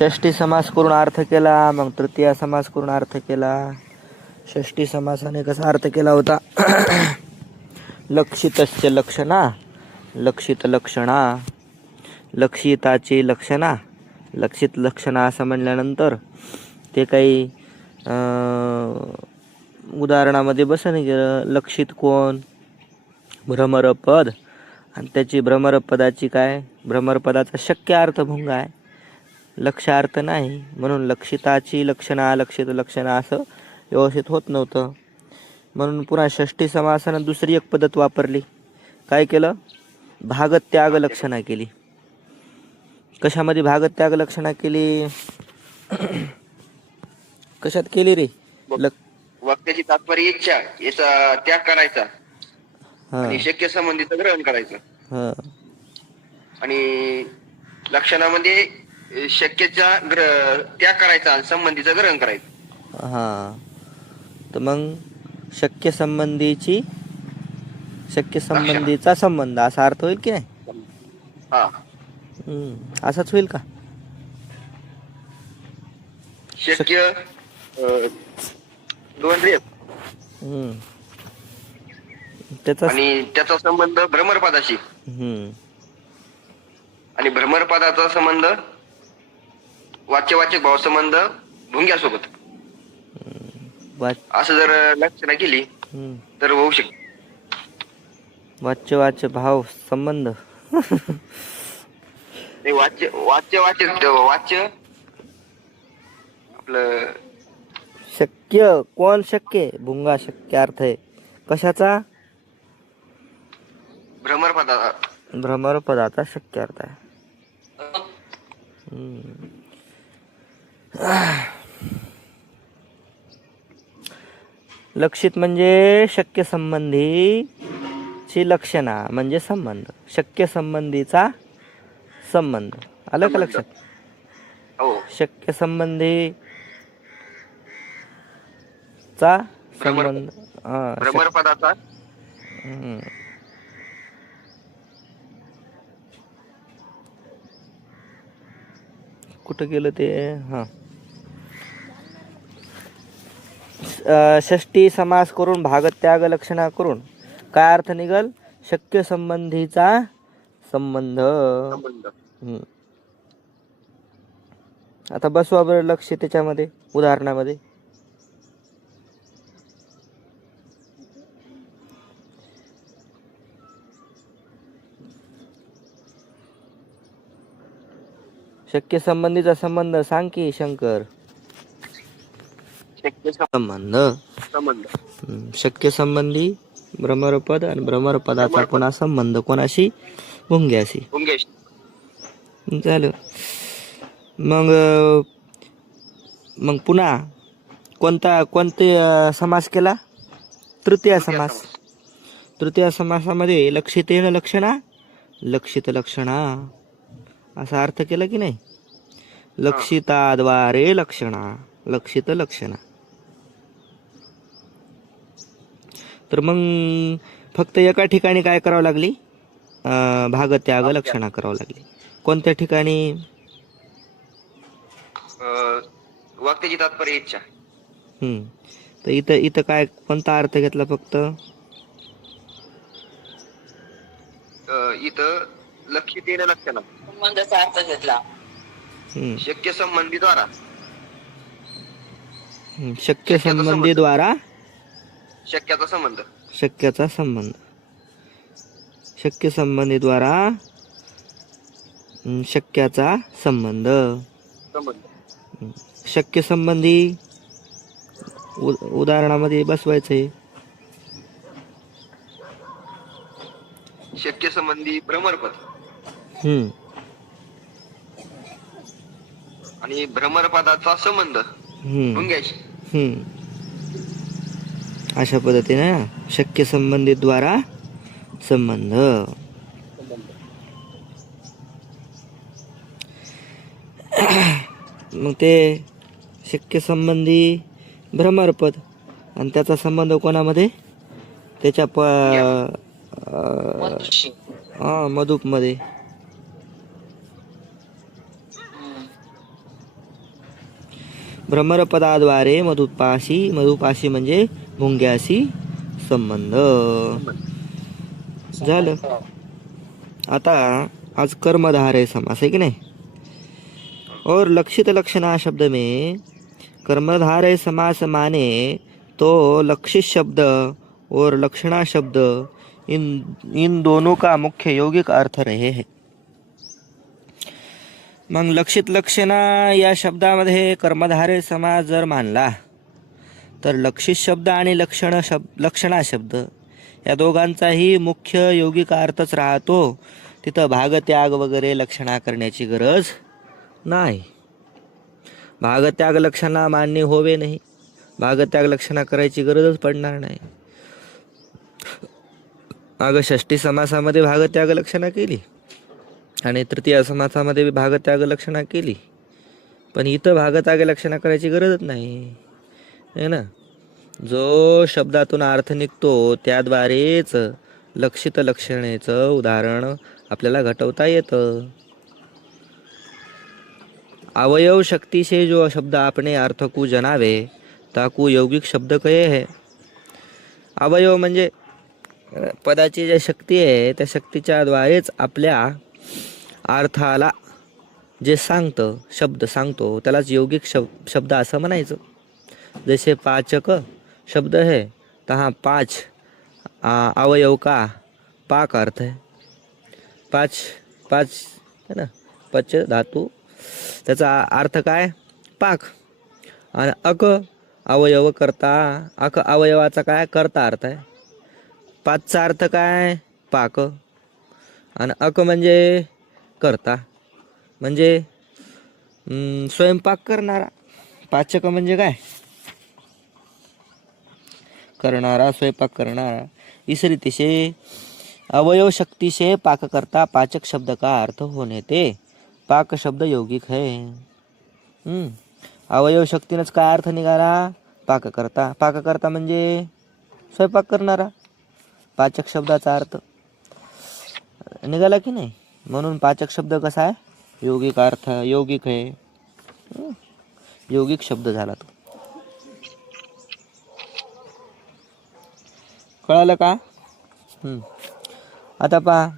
षष्ठी समास करून अर्थ केला, मग तृतीय समास करून अर्थ केला. षष्ठी समासाने कसा अर्थ केला होता? लक्षितस्य लक्षणा, लक्षित लक्षणा, लक्षिताची लक्षणा, लक्षित लक्षणा असं म्हणल्यानंतर ते काही उदाहरणामध्ये बसं नाही गेलं. लक्षित कोण? भ्रमरपद, आणि त्याची भ्रमरपदाची काय? भ्रमरपदाचा शक्य अर्थ भुंग आहे, लक्षार्थ नाही. म्हणून लक्षिताची लक्षणा, लक्षित लक्षणा असं व्यवस्थित होत नव्हतं. म्हणून पुन्हा षष्ठी समासानं दुसरी एक पद्धत वापरली. काय केलं? भागत्याग लक्षणा केली. कशामध्ये भागत्याग लक्षणा केली? कशात केली रे? वाक्याची तात्पर्य इच्छा याचा त्याग करायचा हा आणि शक्य संबंधीचं ग्रहण करायचं. हा आणि लक्षणामध्ये शक्यचा त्याग करायचा आणि संबंधीचं ग्रहण करायचं. हा तर मग शक्य संबंधीचा संबंध असा अर्थ होईल की नाही? हा, असाच होईल का? शक्य दोन रेप त्याचा आणि त्याचा संबंध भ्रमरपदाशी आणि भ्रमरपदाचा संबंध वाच्यवाचक भाव संबंध भुंग्यासोबत असं जर लक्षणा केली तर होऊ शकते. वाच्य भाव संबंध वाच्य आपलं शक्य कोण? शक्य भुंगा शक्य अर्थ आहे कशाचा? भ्रमरपदाचा शक्य अर्थ आहे. लक्षित म्हणजे शक्य संबंधीची लक्षणा म्हणजे संबंध, शक्य संबंधीचा संबंध. आलं का लक्षात? शक्य संबंधी चा संबंध भ्रमरपदाचा कुठं गेलं ते? षष्ठी समास करून भागत्याग लक्षणा करून काय अर्थ निघल? शक्य संबंधीचा संबंध. आता बसवा बरं लक्ष त्याच्यामध्ये उदाहरणामध्ये. शक्य संबंधीचा संबंध सांग की शंकर. संबंध शक्य संबंधी भ्रमरपद आणि भ्रमरपदाचा पुन्हा संबंध कोणाशी? भुंग्याशी. झालं. मग पुन्हा कोणते समास केला? तृतीय समास. तृतीय समासामध्ये लक्षितेन लक्षणा, लक्षित लक्षणा असा अर्थ केला की नाही? लक्षिताद्वारे लक्षणा, लक्षित लक्षणा. तर मग फक्त एका ठिकाणी काय करावं लागली? भागत्याग लक्षणा करावं लागली. कोणत्या ठिकाणी? वाक्याची तात्पर्य इच्छा. तर इथं काय कोणता अर्थ घेतला? फक्त इथं लक्षितेन लक्षणा संबंधाचा अर्थ घेतला. शक्य संबंधीद्वारा, शक्य संबंधीद्वारा शक्याचा संबंध, शक्याचा संबंध, शक्य संबंधीद्वारा शक्याचा संबंध. शक्य संबंधी उदाहरणामध्ये बसवायचंय. शक्य संबंधी भ्रमरपद आणि भ्रमरपदाचा संबंध भुंग्याशी. अशा पद्धतीने शक्य संबंधीद्वारा संबंध. मग ते शक्य संबंधी भ्रमरपद आणि त्याचा संबंध कोणामध्ये? त्याच्या मधुप मध्ये. भ्रमरपदाद्वारे मधुपाशी म्हणजे मुंग्याशी संबंध झालं. आता आज कर्मधारय समास है कि नहीं. और लक्षित लक्षणा शब्द में कर्मधारय समास माने तो लक्षित शब्द और लक्षणा शब्द इन दोनों का मुख्य यौगिक अर्थ रहे हैं. मग लक्षित लक्षणा या शब्दामध्ये कर्मधारय समास जर मानला तर लक्षित शब्द आणि लक्षणा शब्द या दोघांचाही मुख्य यौगिक अर्थच राहतो. तिथं भागत्याग वगैरे लक्षणा करण्याची गरज नाही. भागत्याग लक्षणा मान्य होवे नाही. भागत्याग लक्षणा करायची गरजच पडणार नाही. अगं षष्ठी समासामध्ये भागत्याग लक्षणा केली आणि तृतीय समासामध्ये बी भागत्याग लक्षणा केली, पण इथं भागत्याग लक्षणा करायची गरजच नाही है ना. जो शब्दातून अर्थ निघतो त्याद्वारेच लक्षित लक्षणेचं उदाहरण आपल्याला घटवता येतं. अवयव शक्ती से जो शब्द आपने अर्थ को जनावे ताकू यौगिक शब्द कहे है. अवयव म्हणजे पदाची जी शक्ती आहे त्या शक्तीच्या द्वारेच आपल्या अर्थाला जे सांगतं शब्द सांगतो त्यालाच यौगिक शब्द असं म्हणायचं. जैसे पाचक शब्द है तहाँ 5 अवयव का पाक अर्थ है. पाच है ना, पच धातू त्याचा अर्थ काय पाक. आणि अवयव करता अवयवाचा काय करता अर्थ आहे. 5चा अर्थ काय पाक आणि म्हणजे करता म्हणजे स्वयंपाक करणारा. पाचक म्हणजे काय करणारा, स्वयंपाक करणारा. इस रीति से अवयव शक्ति से पाक करता पाचक शब्द का अर्थ होने ते पाक शब्द यौगिक है. अवयव शक्तीनंच काय अर्थ निघाला पाक करता म्हणजे स्वयंपाक करणारा. पाचक शब्दाचा अर्थ निघाला की नाही. म्हणून पाचक शब्द कसा आहे यौगिक अर्थ यौगिक आहे. यौगिक शब्द झाला तो. कळालं का. आता पहा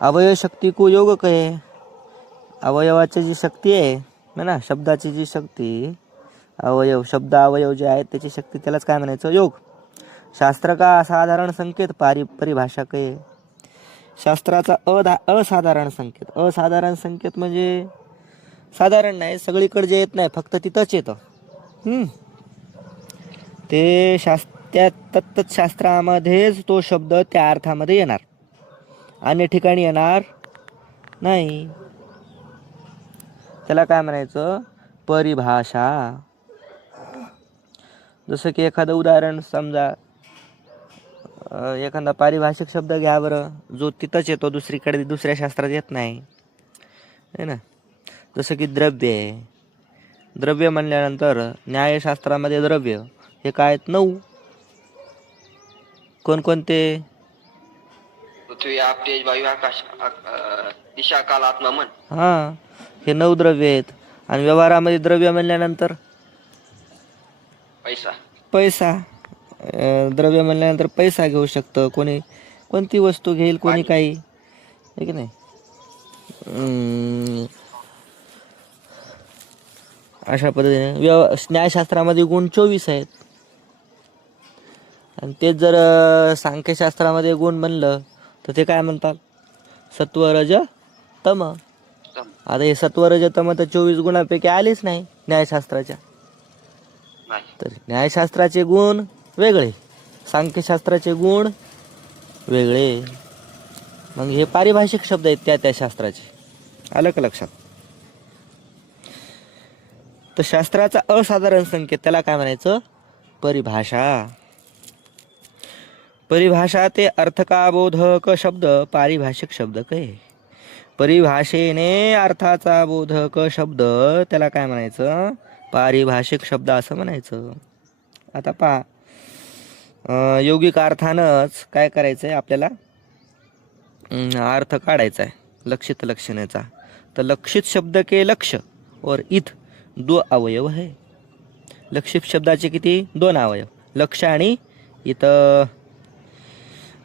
अवयव शक्ती को योग कहे. अवयवाची जी शक्ती आहे ना शब्दाची जी शक्ती अवयव शब्द अवयव जे आहेत त्याची शक्ती त्यालाच काय म्हणायचं योग. शास्त्र का असाधारण संकेत परिभाषा कहे. शास्त्राचा असाधारण संकेत. असाधारण संकेत म्हणजे साधारण नाही सगळीकडे जे येत नाही फक्त तिथंच येतं. ते त्या तत्शास्त्रामध्येच तो शब्द त्या अर्थामध्ये येणार अन्य ठिकाणी येणार नाही. त्याला काय म्हणायचं परिभाषा. जसं की एखादं उदाहरण समजा एखादा पारिभाषिक शब्द घ्या बरं जो तिथंच येतो दुसरीकडे दुसऱ्या शास्त्रात येत नाही है ना. जसं की द्रव्य आहे. द्रव्य म्हणल्यानंतर न्यायशास्त्रामध्ये द्रव्य हे काय 9 कोणकोणते पृथ्वी आप तेज वायू आकाश दिशा काल आत्मा मन. हे 9 द्रव्य आहेत. आणि व्यवहारामध्ये द्रव्य म्हणल्यानंतर पैसा द्रव्य म्हणल्यानंतर पैसा घेऊ शकतं कोणी कोणती वस्तू घेईल कोणी काही आहे की नाही. अशा पद्धतीने न्यायशास्त्रामध्ये गुण 24 आहेत. आणि तेच जर सांख्यशास्त्रामध्ये गुण म्हणलं तर ते काय म्हणतात सत्व रज तम. आता हे सत्व रज तम तर 24 गुणांपैकी आलेच नाही न्यायशास्त्राच्या. तर न्यायशास्त्राचे गुण वेगळे सांख्यशास्त्राचे गुण वेगळे. मग हे पारिभाषिक शब्द आहेत त्या शास्त्राचे. आलं का लक्षात. तर शास्त्राचा असाधारण संकेत त्याला काय म्हणायचं परिभाषा. परिभाषा ते अर्थ का बोधक शब्द पारिभाषिक शब्द कहे. परिभाषेने अर्थाचा बोधक शब्द त्याला काय म्हणायचं पारिभाषिक शब्द असं म्हणायचं. आता पहा यौगिक अर्थानंच काय करायचं आहे आपल्याला अर्थ काढायचा आहे लक्षित लक्षणाचा. तर लक्षित शब्द के लक्ष्य और इत 2 अवयव है. लक्षित शब्दाचे किती? 2 अवयव, लक्ष आणि इथं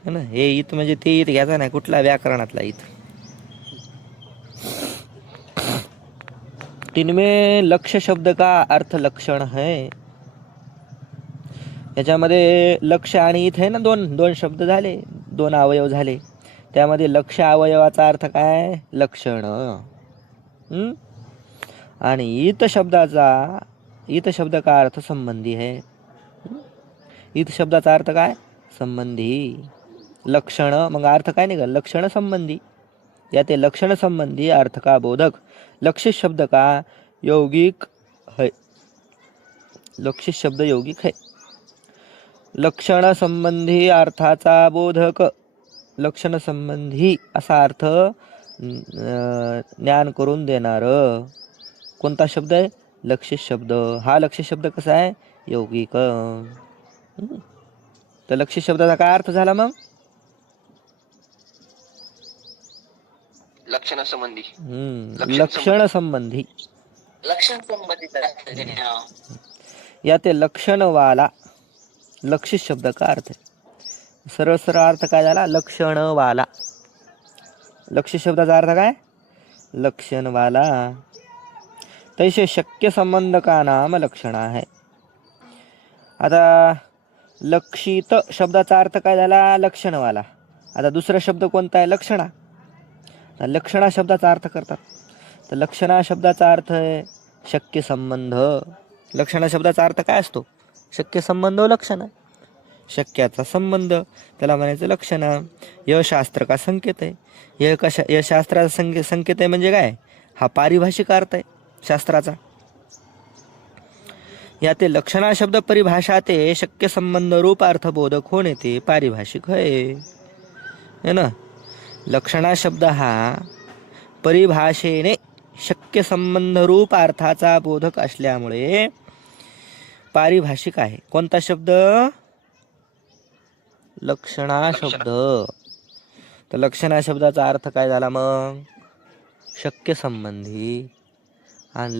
ना. हे इत म्हणजे ते इत घ्यायचा नाही, कुठला व्याकरणातला इत. तिनमें लक्ष्य शब्द का अर्थ लक्षण है. याच्यामध्ये लक्ष आणि इथे आहे ना, दोन शब्द झाले, 2 अवयव झाले. त्यामध्ये लक्ष अवयवाचा अर्थ काय? लक्षण. आणि इत शब्द का अर्थ संबंधी है. इत शब्दाचा अर्थ काय? संबंधी. लक्षण मग अर्थ काय निघाल? लक्षण संबंधी. याते लक्षण संबंधी अर्थ का बोधक लक्षित शब्द का यौगिक है. लक्षित शब्द यौगिक है. लक्षण संबंधी अर्थाचा बोधक, लक्षण संबंधी असा अर्थ ज्ञान करून देणार कोणता शब्द आहे? लक्षित शब्द. हा लक्षित शब्द कसा आहे? यौगिक. तर लक्षित शब्दाचा काय अर्थ झाला मग? लक्षण संबंधी. लक्षण संबंधी. लक्षण संबंधित. या ते लक्षण वाला लक्षित शब्द का अर्थ आहे. सरळ सरळ अर्थ काय झाला? लक्षण वाला. लक्षित शब्दाचा अर्थ काय? लक्षण वाला. तैसे शक्य संबंध का नाम लक्षणा है. आता लक्षित शब्दाचा अर्थ काय झाला? लक्षणवाला. आता दुसरा शब्द कोणता आहे? लक्षणा. लक्षणा शब्दाचा अर्थ करतात. तर लक्षणा शब्दाचा अर्थ आहे शक्य संबंध. लक्षणा शब्दाचा अर्थ काय असतो? शक्य संबंध लक्षण. शक्याचा संबंध त्याला म्हणायचं लक्षण. यह शास्त्र का संकेत आहे. यह शास्त्राचा संकेत आहे म्हणजे काय? हा पारिभाषिक अर्थ आहे शास्त्राचा. याते लक्षणा शब्द परिभाषा ते शक्य संबंध रूप अर्थबोधक होणे ते पारिभाषिक है ना. लक्षणा शब्द हा परिभाषेने शक्य संबंध रूप अर्थाचा बोधक असल्यामुळे पारिभाषिक आहे. कोणता शब्द? लक्षणा शब्द. तर लक्षणा शब्दाचा अर्थ काय झाला मग? शक्य संबंधी. आणि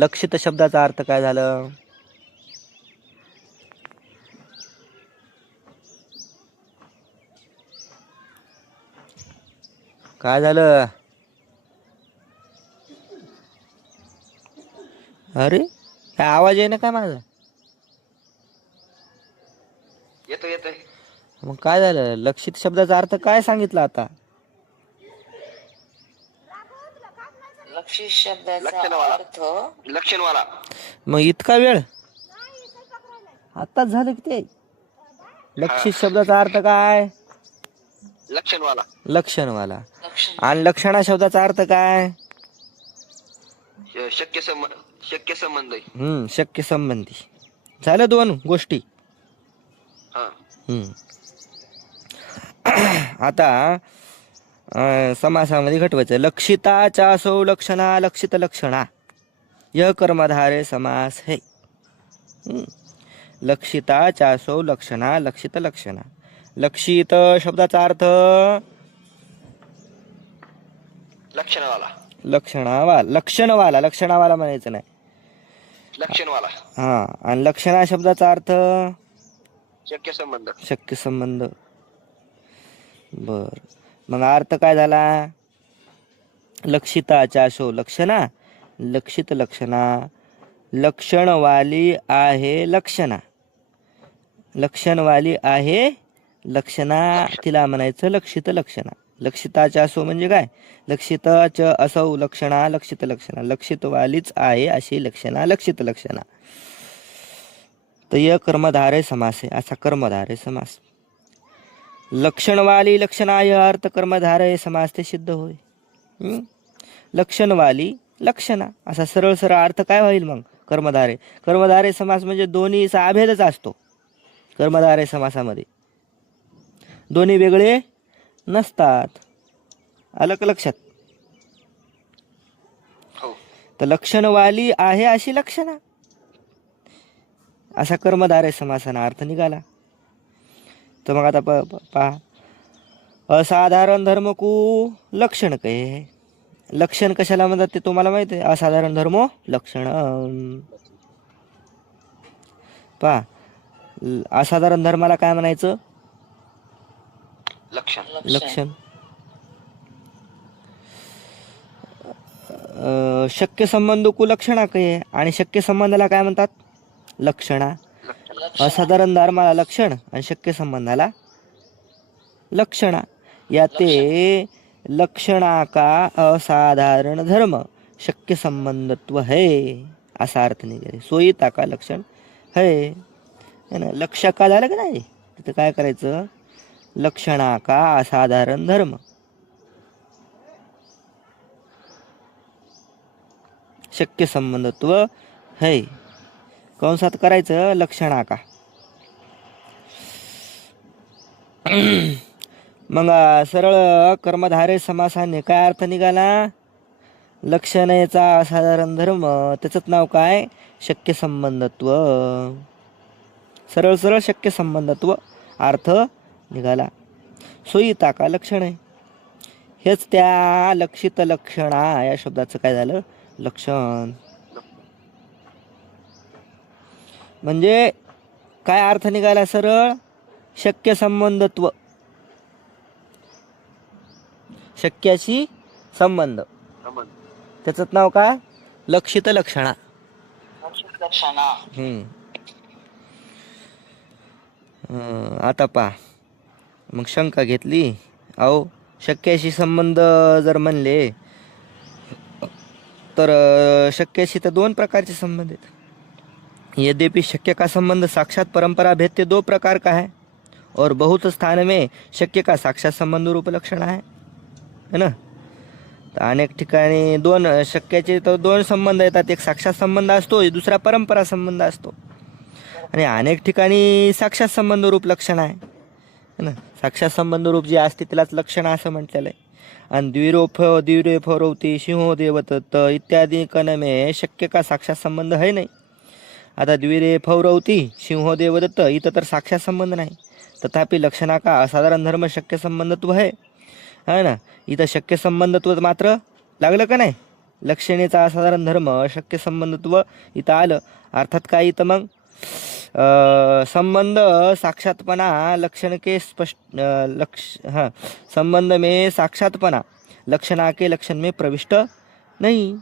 लक्षित शब्दाचा अर्थ काय झालं? काय झालं? अरे काय आवाज आहे ना काय माझा? येतोय. मग काय झालं? लक्षित शब्दाचा अर्थ काय सांगितला आता? लक्षित शब्दाचा अर्थ लक्षणवाला. मग इतका वेळ आताच झालं की ते. लक्षित शब्दाचा अर्थ काय? लक्षणवाला. लक्षणवाला. आणि लक्षणा शब्दाचा अर्थ काय? शक्य संबंध. शक्य संबंधी. झालं 2 गोष्टी. आता समासामध्ये घटवायचं. लक्षिताचा सौ लक्षणा लक्षित लक्षणा यह कर्मधारय समास है. लक्षिताचा सौ लक्षणा लक्षित लक्षणा. लक्षित शब्दाचा अर्थ लक्षणवाला. लक्षणावाला म्हणायचं नाही. लक्षणवाला. हा. आणि लक्षणा शब्दाचा अर्थ शक्य संबंध. बर. मग अर्थ काय झाला? लक्षिताच्या शो लक्षणा लक्षित लक्षणा. लक्षणवाली आहे लक्षणा. लक्षणवाली आहे लक्षणा. तिला म्हणायचं लक्षित लक्षणा. लक्षिताच्या असो म्हणजे काय? लक्षिताच असो लक्षणा लक्षित लक्षणा. लक्षितवालीच आहे अशी लक्षणा लक्षित लक्षणा. तर यह कर्मधारय समास आहे. असा कर्मधारय समास. लक्षणवाली लक्षणा यह अर्थ कर्मधारय समास ते सिद्ध होय. लक्षणवाली लक्षणा असा सरळ सरळ अर्थ काय होईल मग? कर्मधारय समास म्हणजे दोन्हीचा अभेदच असतो. कर्मधारय समासामध्ये दोन्ही वेगळे नसतात. आलं का लक्षात? तर लक्षणवाली आहे अशी लक्षणा असा कर्मधारय समासाचा अर्थ निघाला. तर मग आता पहा. असाधारण धर्म को लक्षण कहे. लक्षण कशाला म्हणतात ते तुम्हाला माहिती आहे? असाधारण धर्म लक्षण. पहा, असाधारण धर्माला काय म्हणायचं? लक्षण. लक्षण. शक्य संबंध कुलक्षणा आहे आणि शक्य संबंधाला काय म्हणतात? लक्षणा. असाधारण धर्माला लक्षण आणि शक्य संबंधाला लक्षणा. याते लक्षणा का असाधारण धर्म शक्य संबंधत्व है असा अर्थ निघाले. सोयीता का लक्षण है ना. लक्ष का झालं का नाही, तिथं काय करायचं? लक्षणा का असाधारण धर्म शक्य संबंधत्व है. कंसात करायचं लक्षणा का. मग सरळ कर्मधारय समासाने काय अर्थ निघाला? लक्षणेचा असाधारण धर्म, त्याचंच नाव काय? शक्य संबंधत्व. सरळ सरळ शक्य संबंधत्व अर्थ निघाला. सोयीता का लक्षण आहे. हेच त्या लक्षित लक्षणा या शब्दाचं काय झालं? लक्षण. म्हणजे काय अर्थ निघाला? सरळ शक्य संबंधत्व, शक्याशी संबंध, त्याचं नाव काय? लक्षित लक्षणा. आता पहा, मग शंका घेतली. अहो, शक्याशी संबंध जर म्हणले तर शक्याशी तर दोन प्रकारचे संबंध आहेत. यद्यपि शक्य का संबंध साक्षात परंपरा भेद ते दो प्रकार का है और बहुत स्थान में शक्य का साक्षात संबंध रूप लक्षण है ना. तर अनेक ठिकाणी दोन शक्याचे तर दोन संबंध येतात. एक साक्षात संबंध असतो, दुसरा परंपरा संबंध असतो. आणि अनेक ठिकाणी साक्षात संबंध रूप लक्षण आहे ना. साक्षात संबंध रूप जे असते त्यालाच लक्षण असं म्हटलेलं आहे. आणि द्विरेफरवती सिंहो देवदत्त इत्यादी कण में शक्य का साक्षात संबंध है नाही. आता द्विरेफरवती सिंहो देवदत्त इथं तर साक्षात संबंध नाही, तथापि लक्षणा का असाधारण धर्म शक्य संबंधत्व है ना. इथं शक्य संबंधत्व मात्र लागलं का नाही. लक्षणेचा असाधारण धर्म शक्य संबंधत्व इथं आलं. अर्थात काय इथं मग संबंध साक्षातपणा लक्षण के स्पष्ट संबंध में साक्षातपणा लक्षणा के लक्षण में प्रविष्ट नहीं.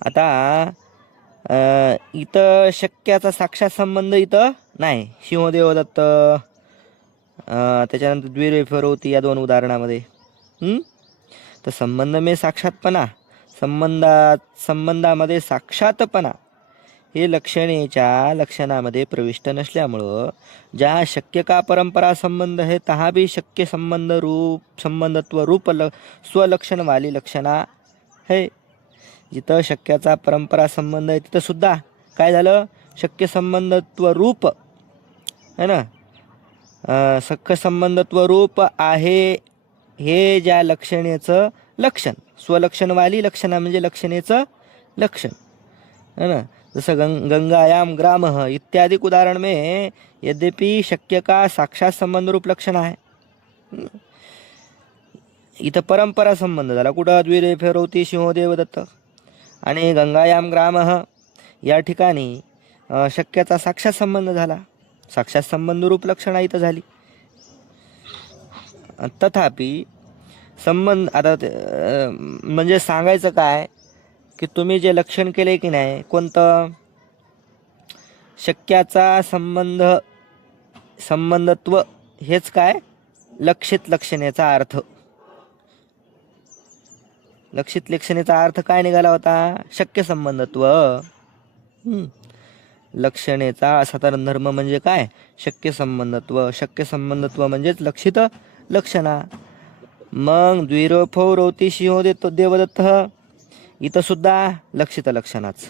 आता इथं शक्याचा साक्षात संबंध इथं नाही. सिंहदेवदत्त त्याच्यानंतर द्विरेफरवती या दोन उदाहरणामध्ये तर संबंध में साक्षातपणा, संबंधामध्ये साक्षातपणा हे लक्षणेच्या लक्षणामध्ये प्रविष्ट नसल्यामुळं ज्या शक्य का परंपरा संबंध है तहा भी शक्य संबंध रूप संबंधत्व रूप स्वलक्षण वाली लक्षणा है. जिथं शक्याचा परंपरा संबंध आहे तिथं सुद्धा काय झालं? शक्य संबंधत्व रूप है ना. शक्य संबंधत्व रूप आहे हे ज्या लक्षणेचं लक्षण, स्वलक्षणवाली लक्षणा म्हणजे लक्षणेचं लक्षण है ना. जसं गंगायाम ग्राम इत्यादि उदाहरण में यद्यपि शक्य का साक्षात संबंध रूप लक्षण आहे. इथं परंपरा संबंध झाला. कुठं? द्विरेफरवती सिंहदेवदत्त आणि गंगायाम ग्राम या ठिकाणी शक्याचा साक्षात संबंध झाला. साक्षात संबंध रूप लक्षणा इथं झाली. तथापि संबंध आता म्हणजे सांगायचं काय की तुम्ही जे लक्षण केले की नाही, कोणतं? शक्याचा संबंधत्व हेच काय? लक्षित लक्षणेचा अर्थ. लक्षित लक्षणेचा अर्थ काय निघाला होता? शक्य संबंधत्व. लक्षणेचा असाधारण धर्म म्हणजे काय? शक्य संबंधत्व. शक्य संबंधत्व म्हणजेच लक्षित लक्षणा. मग द्विरेफरवती सिंहो देवदत्त इथं सुद्धा लक्षित लक्षणाच.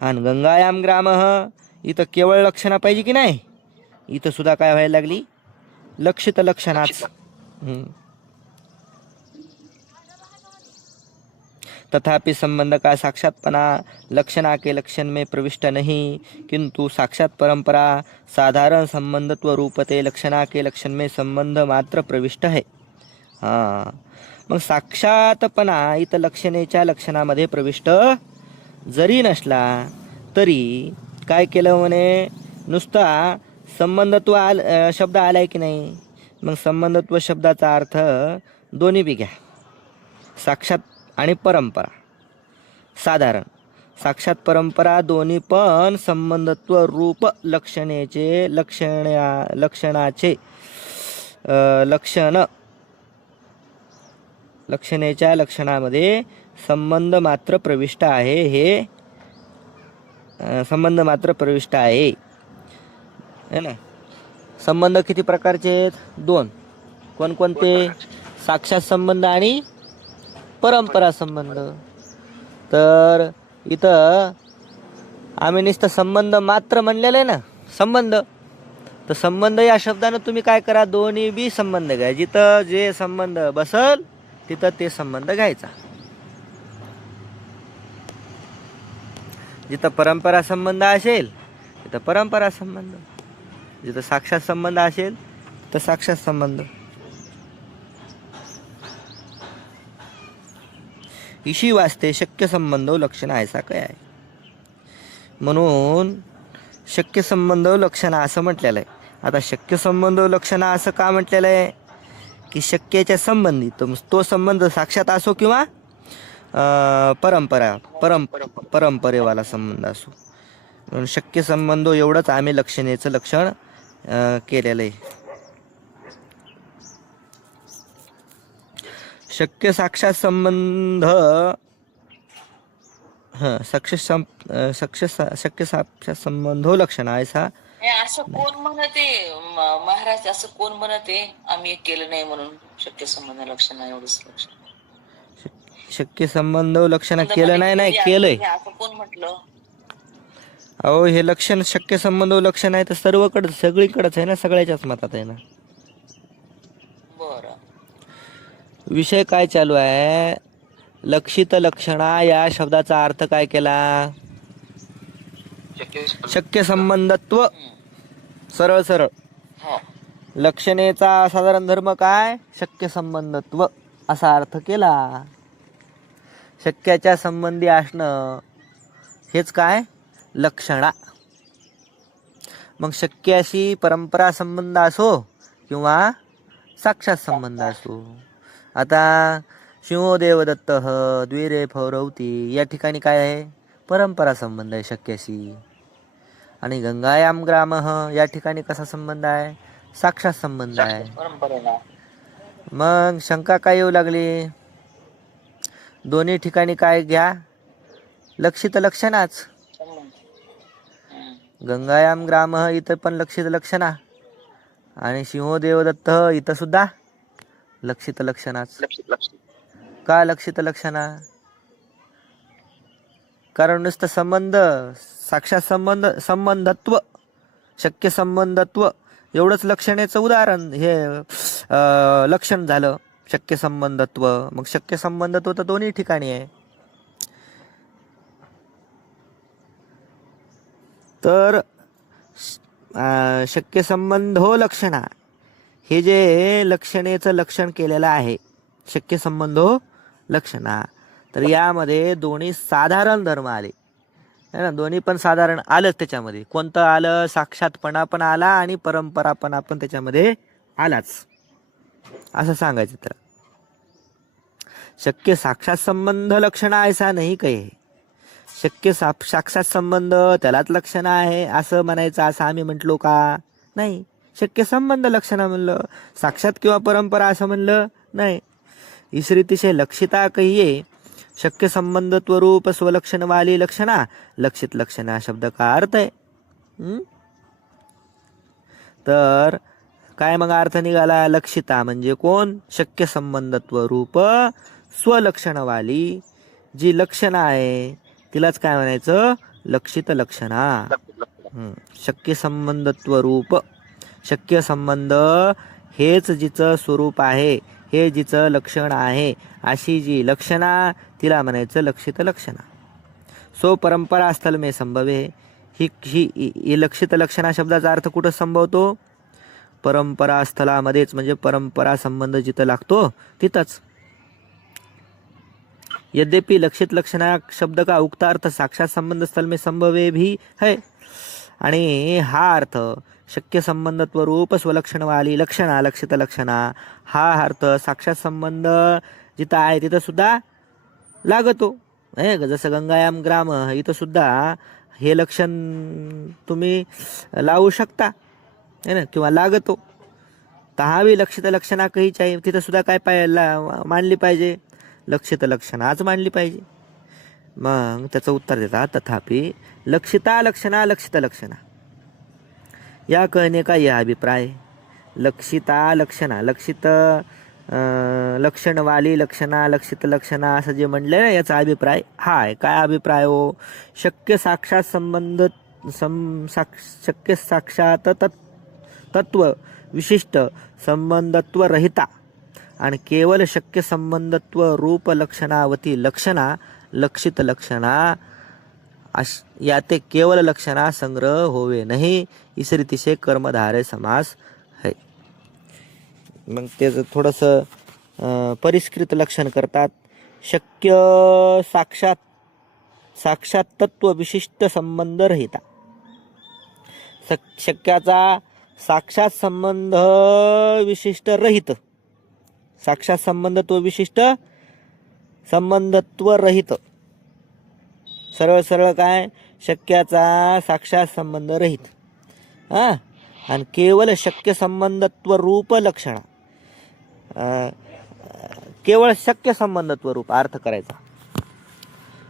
आणि गंगायाम ग्राम इथं केवळ लक्षणा पाहिजे की नाही, इथं सुद्धा काय व्हायला लागली? लक्षित लक्षणाच. तथापि संबंध का साक्षातपना लक्षणा के लक्षण में प्रविष्ट नहीं, किंतु साक्षात परंपरा साधारण संबंधत्व रूपते लक्षणा के लक्षण में संबंध मात्र प्रविष्ट है. मग साक्षातपणा इथं लक्षणेच्या लक्षणामध्ये प्रविष्ट जरी नसला तरी काय केलं म्हणे, नुसता संबंधत्व शब्द आलाय की नाही, मग संबंधत्व शब्दाचा अर्थ दोन्ही बी घ्या, साक्षात आणि परंपरा. साधारण साक्षात परंपरा दोन्ही पण संबंधत्व रूप लक्षणाचे लक्षणेच्या लक्षणामध्ये संबंध मात्र प्रविष्ट आहे. हे संबंध मात्र प्रविष्ट आहे है ना. संबंध किती प्रकारचे आहेत? दोन. कोणकोणते? साक्षात संबंध आणि परंपरा संबंध. तर इथं आम्ही नुसतं संबंध मात्र म्हणलेलं आहे ना, संबंध. तर संबंध या शब्दानं तुम्ही काय करा, दोन्ही बी संबंध घ्या. जिथं जे संबंध बसल तिथं ते संबंध घ्यायचा. जिथं परंपरा संबंध असेल तिथं परंपरा संबंध, जिथं साक्षात संबंध असेल तर साक्षात संबंध. इशी वास्ते शक्य संबंध लक्षण ऐसा काय आहे. म्हणून शक्य संबंध लक्षण असं म्हटलेलं आहे. आता शक्य संबंध लक्षण असं का म्हटलेलं आहे की शक्याच्या संबंधी तो संबंध साक्षात असो किंवा परंपरेवाला संबंध असो. म्हणून शक्य संबंध एवढंच आम्ही लक्षणेचं लक्षण केलेलं आहे. शक्य साक्षात संबंध शक्य साक्षात संबंधो लक्षण ऐसा. असं कोण म्हणते महाराज, असं कोण म्हणते आम्ही केलं नाही म्हणून शक्य संबंध लक्षण एवढंच लक्षण. शक्य संबंध लक्षण केलं नाही केलंय असं कोण म्हटलं? अहो हे लक्षण शक्य संबंध लक्षण आहे तर सर्वकडे सगळीकडेच आहे ना, सगळ्याच्याच मतात आहे ना. बरं, विषय काय चालू आहे, लक्षित लक्षणा या शब्दाचा अर्थ काय केला, शक्य संबंधत्व. सरळ सरळ हो. लक्षणेचा साधारण धर्म काय, शक्य संबंधत्व असा अर्थ केला. शक्याच्या संबंधी असणं हेच काय लक्षणा. मग शक्याशी परंपरा संबंध असो किंवा साक्षात संबंध असो. आता शिवो देवदत्त द्विरे फौरवती या ठिकाणी काय आहे, परंपरा संबंध आहे शक्याशी. आणि गंगायाम ग्राम या ठिकाणी कसा संबंध आहे, साक्षात संबंध आहे. परंपरेला मग शंका काय येऊ लागली, दोन्ही ठिकाणी काय घ्या, लक्षित लक्षणाच. गंगायाम ग्राम इथं पण लक्षित लक्षणा आणि सिंहो देवदत्त इथं सुद्धा लक्षित लक्षणाच. का लक्षित लक्षणा, कारण नुसतं संबंध साक्षात संबंधत्व शक्य संबंधत्व एवढंच लक्षणेचं उदाहरण हे लक्षण झालं, शक्य संबंधत्व. मग शक्य संबंधत्व तर दोन्ही ठिकाणी आहे. तर शक्य संबंधो लक्षणा हे जे लक्षणेचं लक्षण केलेलं आहे, शक्य संबंधो लक्षणा, तर यामध्ये दोन्ही साधारण धर्म आले है ना. दोन्ही पण साधारण आलंच त्याच्यामध्ये. कोणतं आलं, साक्षातपणा पण आला आणि परंपरापणा पण त्याच्यामध्ये आलाच असं सांगायचं. तर शक्य साक्षात संबंध लक्षण ऐसा नाही काही, शक्य साक्षात संबंध त्यालाच लक्षण आहे असं म्हणायचं असं आम्ही म्हटलो का नाही. शक्य संबंध लक्षण म्हणलं, साक्षात किंवा परंपरा असं म्हणलं नाही. इस रीति से लक्षिता कहिए शक्य संबंधत्व रूप स्वलक्षण वाली लक्षणा लक्षित लक्षणा शब्द का अर्थ आहे. तर काय मग अर्थ निघाला, लक्षिता म्हणजे कोण, शक्य संबंधत्व रूप स्वलक्षणवाली जी लक्षणं आहे तिलाच काय म्हणायचं, लक्षित लक्षणा. शक्य संबंधत्व रूप, शक्य संबंध हेच जिचं स्वरूप आहे, हे जिचं लक्षण आहे, अशी जी लक्षणा तिला म्हणायचं लक्षित लक्षणा. सो परंपरा स्थल में संभवे ही लक्षित लक्षणा शब्दाचा अर्थ कुठं संभवतो, परंपरा स्थलामध्येच, म्हणजे परंपरा संबंध जिथं लागतो तिथंच. यद्यपि लक्षित लक्षणा शब्द का उक्ता अर्थ साक्षात संबंध स्थल में संभवे भी है, आणि हा अर्थ शक्य संबंधत्व रूप स्वलक्षण वाली लक्षणा लक्षित लक्षणा हा अर्थ साक्षात संबंध जिथं आहे तिथं सुद्धा लागतो. जसं गंगायाम ग्राम इथं सुद्धा हे लक्षण तुम्ही लावू शकता है ना, किंवा लागतो. तर हा बी लक्षित लक्षणा कहीच आहे, तिथं सुद्धा काय मांडली पाहिजे, लक्षित लक्षणाच मांडली पाहिजे. मग त्याचं उत्तर देतात तथापि लक्षिता लक्षणा लक्षित लक्षणा या कहने का यह अभिप्राय. लक्षिता लक्षणा लक्षित लक्षण वाली लक्षणा लक्षित लक्षणा असं जे म्हणलं ना, याचा अभिप्राय हा आहे. काय अभिप्राय हो? शक्य साक्षात संबंध शक्य साक्षात तत्व विशिष्ट संबंधत्व रहिता आणि केवळ शक्य संबंधत्व रूप लक्षणावती लक्षणा लक्षित लक्षणा याते केवळ लक्षणा संग्रह होवे नाही. इस रीति से कर्मधारय समास है. मग त्याचं थोडंसं परिष्कृत लक्षण करतात. शक्य साक्षात तत्व विशिष्ट संबंध रहिता. शक्याचा साक्षात संबंध विशिष्ट रहित, साक्षात संबंधत्व विशिष्ट संबंधत्व रहित. सरळ सरळ काय, शक्याचा साक्षात संबंध रहित आणि केवळ शक्य संबंधत्व रूप लक्षणा, केवळ शक्य संबंधत्व रूप अर्थ करायचा.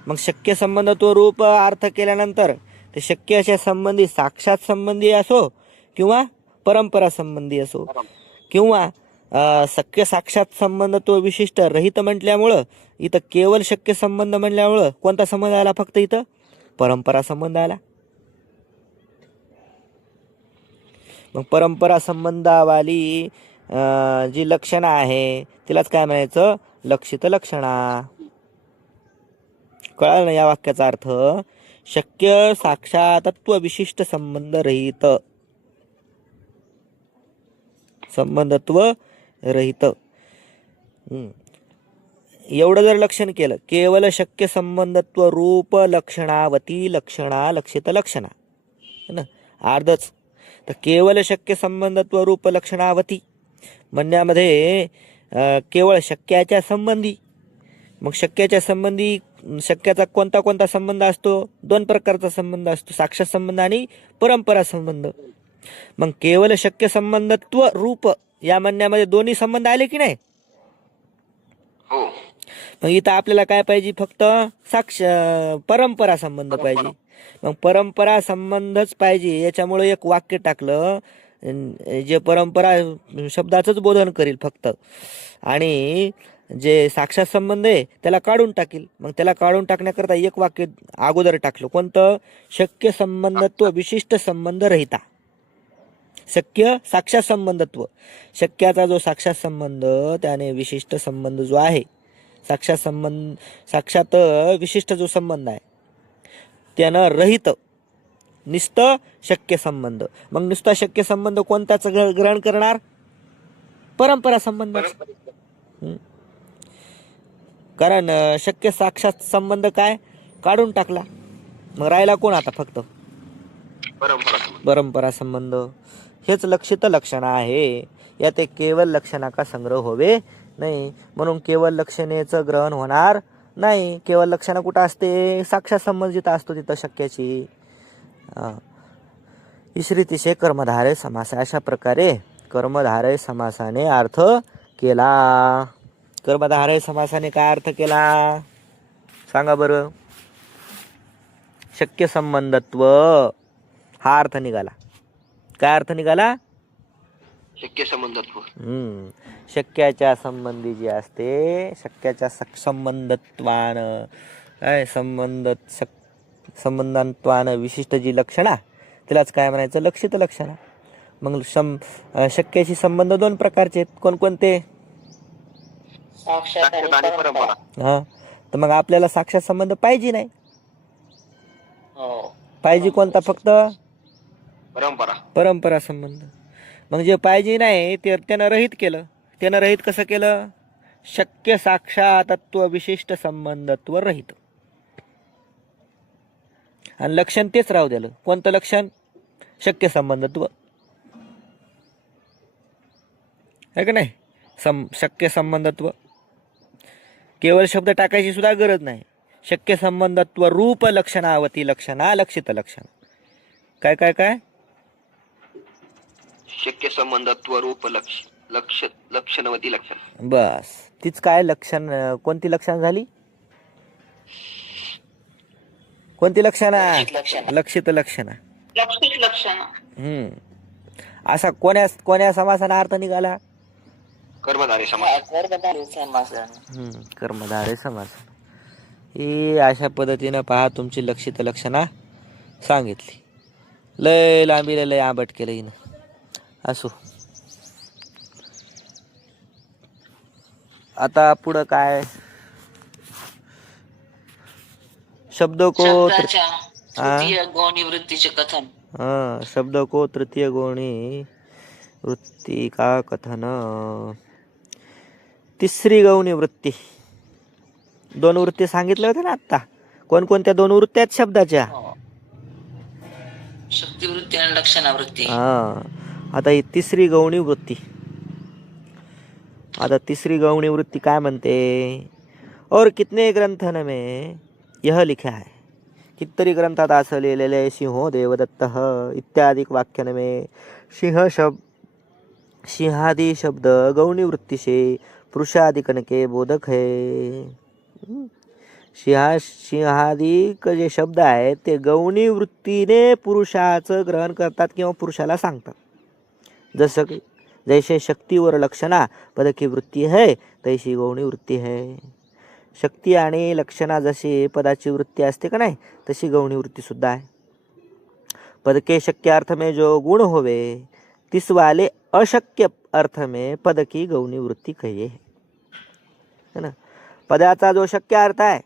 मग शक्य संबंधत्व रूप अर्थ केल्यानंतर ते शक्याच्या संबंधी साक्षात संबंधी असो किंवा परंपरा संबंधी असो किंवा शक्य साक्षात संबंधत्व विशिष्ट रहित म्हटल्यामुळं इथं केवळ शक्य संबंध म्हणल्यामुळं कोणता संबंध आला? फक्त इथं परंपरा संबंध आला. मग परंपरा संबंधावाली जी लक्षणा आहे तिलाच काय म्हणायचं? लक्षित लक्षणा. कळालं ना या वाक्याचा अर्थ? शक्य साक्षातत्व विशिष्ट संबंध रहित, संबंधत्व रहित. एवढं जर लक्षण केलं, केवळ शक्य संबंधत्व रूप लक्षणावती लक्षणा लक्षित लक्षणा है ना, अर्धच. तर केवळ शक्य संबंधत्व रूप लक्षणावती म्हणण्यामध्ये केवळ शक्याच्या संबंधी. मग शक्याच्या संबंधी शक्याचा कोणता कोणता संबंध असतो? दोन प्रकारचा संबंध असतो, साक्षात संबंध आणि परंपरा संबंध. मग केवळ शक्य संबंधत्व रूप या म्हणण्यामध्ये दोन्ही संबंध आले की नाही? हो. मग इथं आपल्याला काय पाहिजे? फक्त परंपरा संबंध पाहिजे. मग परंपरा संबंधच पाहिजे. याच्यामुळे एक वाक्य टाकलं जे परंपरा शब्दाचंच बोधन करील फक्त, आणि जे साक्षात संबंध आहे त्याला काढून टाकील. मग त्याला काढून टाकण्याकरता एक वाक्य अगोदर टाकलं, कोणतं? शक्य संबंधत्व विशिष्ट संबंध रहिता. शक्य साक्षात संबंधत्व, शक्याचा जो साक्षात संबंध त्याने विशिष्ट संबंध जो आहे, साक्षात विशिष्ट जो संबंध आहे त्यानं रहित नुसतं शक्य संबंध. मग नुसता शक्य संबंध कोणताच ग्रहण करणार? परंपरा संबंध. कारण शक्य साक्षात संबंध काय काढून टाकला, मग राहिला कोण आता? फक्त परंपरा संबंध. हेच लक्षित लक्षण आहे. यात एक केवळ लक्षणा का संग्रह होवे नाही, म्हणून केवळ लक्षणेचं ग्रहण होणार नाही. केवळ लक्षणा कुठं असते? साक्षात संबंध जिथं असतो तिथं शक्याची. ईश्रीतिशय कर्मधारय समास. अशा प्रकारे कर्मधारय समासाने अर्थ केला. कर्मधारय समासाने काय अर्थ केला सांगा बरं? शक्य संबंधत्व हा अर्थ निघाला. काय अर्थ निघाला? शक्य संबंधत्व. शक्याच्या संबंधी जी असते, शक्याच्या संबंधत्वानं काय संबंधांत्वानं विशिष्ट जी लक्षणा तिलाच काय म्हणायचं? लक्षित लक्षणा. मग शक्याशी संबंध दोन प्रकारचे आहेत. कोणकोणते? साक्षात आणि परंपरा. हा, तर मग आपल्याला साक्षात संबंध पाहिजे नाही. पाहिजे कोणता? फक्त परंपरा संबंध. मग जे पाहिजे नाही ते त्यानं रहित केलं. त्यानं रहित कसं केलं? शक्य साक्षातत्व विशिष्ट संबंधत्व रहित. आणि लक्षण तेच राहू द्यालं. कोणतं लक्षण? शक्य संबंधत्व आहे का नाही? शक्य संबंधत्व. केवळ शब्द टाकायची सुद्धा गरज नाही. शक्य संबंधत्व रूप लक्षणावती लक्षणा लक्षित लक्षण. काय काय काय? शक्य संबंधत्व रूप लक्षणवती लक्षण. बस तीच काय लक्षण. कोणती लक्षण झाली? कोणती लक्षण? लक्षित लक्षण. लक्षित लक्षण. असा कोण्या समासाना अर्थ निघाला? कर्मधारय समास. कर्मधारय समास. ही अशा पद्धतीनं पहा तुमची लक्षित लक्षणा सांगितली. लय लांबीला लय आंबट केलं हिनं. असो, आता पुढं काय? शब्दको तृतीय गौणी वृत्तीचे कथन. शब्दको तृतीय गौणी वृत्ती का कथन. तिसरी गौणी वृत्ती. 2 वृत्ती सांगितल्या होत्या ना आता. कोणकोणत्या 2 वृत्त्या आहेत शब्दाच्या? शक्तिवृत्ती आणि लक्षणावृत्ती. आता ही तिसरी गौणी वृत्ती. आता तिसरी गौणी वृत्ती काय म्हणते? और कितने ग्रंथन में यह लिखा है. कितीतरी ग्रंथात असं लिहिलेलं आहे. सिंहो देवदत्त इत्यादी वाक्यन में सिंहादि शब्द गौणी वृत्ती से पुरुषादिकन के बोधक है. सिंहादिक जे शब्द आहेत ते गौणी वृत्तीने पुरुषाचं ग्रहण करतात किंवा पुरुषाला सांगतात. जसं की जैसे शक्तीवर लक्षणा पदकी वृत्ती है तैसी गौणी वृत्ती है. शक्ती आणि लक्षणा जशी पदाची वृत्ती असते का नाही तशी गौणी वृत्ती सुद्धा आहे. पद के शक्य अर्थ में जो गुण होवे तिस वाले अशक्य अर्थ में पद की गौणी वृत्ती कहिए है ना. पदाचा जो शक्य अर्थ आहे,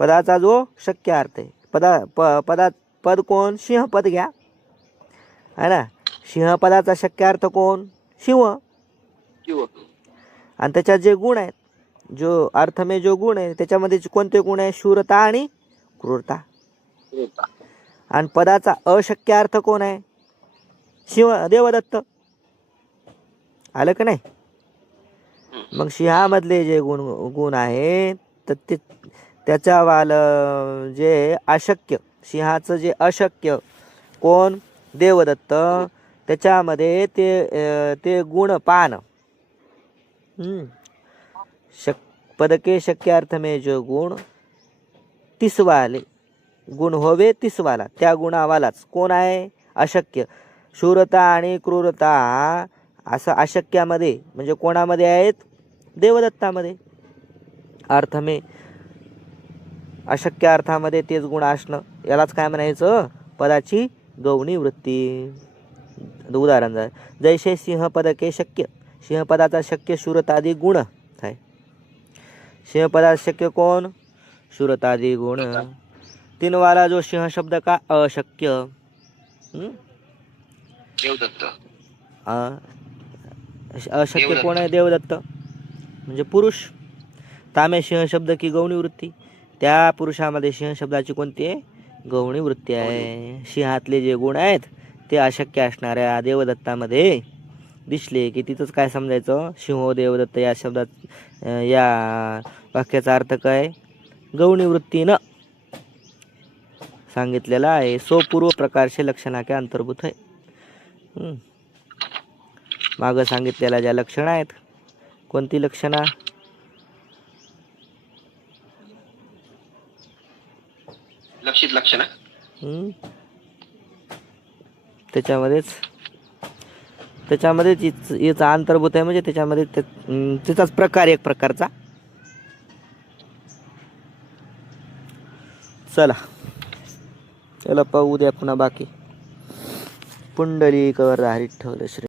पदाचा जो शक्य अर्थ आहे, पद कोण? सिंह पद घ्या है ना. सिंह पदाचा शक्य अर्थ कोण? शिव. आणि त्याच्यात जे गुण आहेत, जो अर्थ में जो गुण आहे त्याच्यामध्ये कोणते गुण आहे? शूरता आणि क्रूरता. आणि पदाचा अशक्य अर्थ कोण आहे? शिव देवदत्त. आलं का नाही? मग सिंहामधले जे गुण आहेत तर ते त्याच्यावालं जे अशक्य, सिंहाचं जे अशक्य कोण? देवदत्त. त्याच्यामध्ये ते गुण पाहणं. पद के शक्य अर्थ में जो गुण तिसवाले गुण होवे तिसवाला, त्या गुणावालाच कोण आहे? अशक्य. शूरता आणि क्रूरता असं अशक्यामध्ये म्हणजे कोणामध्ये आहेत? देवदत्तामध्ये. अर्थ में अशक्य अर्थामध्ये तेच गुण असणं यालाच काय म्हणायचं? पदाची गौणी वृत्ती. उदाहरण आहे जैसे सिंहपद के शक्य. सिंहपदाचा शक्य शूरतादी गुण आहे. सिंहपदाचा शक्य कोण? शूरतादी गुण. 3 वाला जो सिंह शब्द का अशक्य देवदत्त. अशक्य कोण आहे? देवदत्त म्हणजे पुरुष. तामे सिंह शब्द की गौणी वृत्ती. त्या पुरुषामध्ये सिंह शब्दाची कोणती आहे? गौणी वृत्ती आहे. सिंहातले जे गुण आहेत ते अशक्य असणाऱ्या देवदत्तामध्ये दिसले की तिथंच काय समजायचं? सिंहो देवदत्त या शब्दात या वाक्याचा अर्थ काय? गौणी वृत्तीनं सांगितलेला आहे. सो पूर्व प्रकारचे लक्षणा के अंतर्भूत आहे. मागं सांगितलेल्या ज्या लक्षणं आहेत, कोणती लक्षणा? लक्षित लक्षण. त्याच्यामध्येच याचा अंतर्भूत आहे. म्हणजे त्याच्यामध्ये त्याचाच प्रकार एक प्रकारचा. चला पाहू द्या पुन्हा बाकी. पुंडलिक हरिविठ्ठल श्री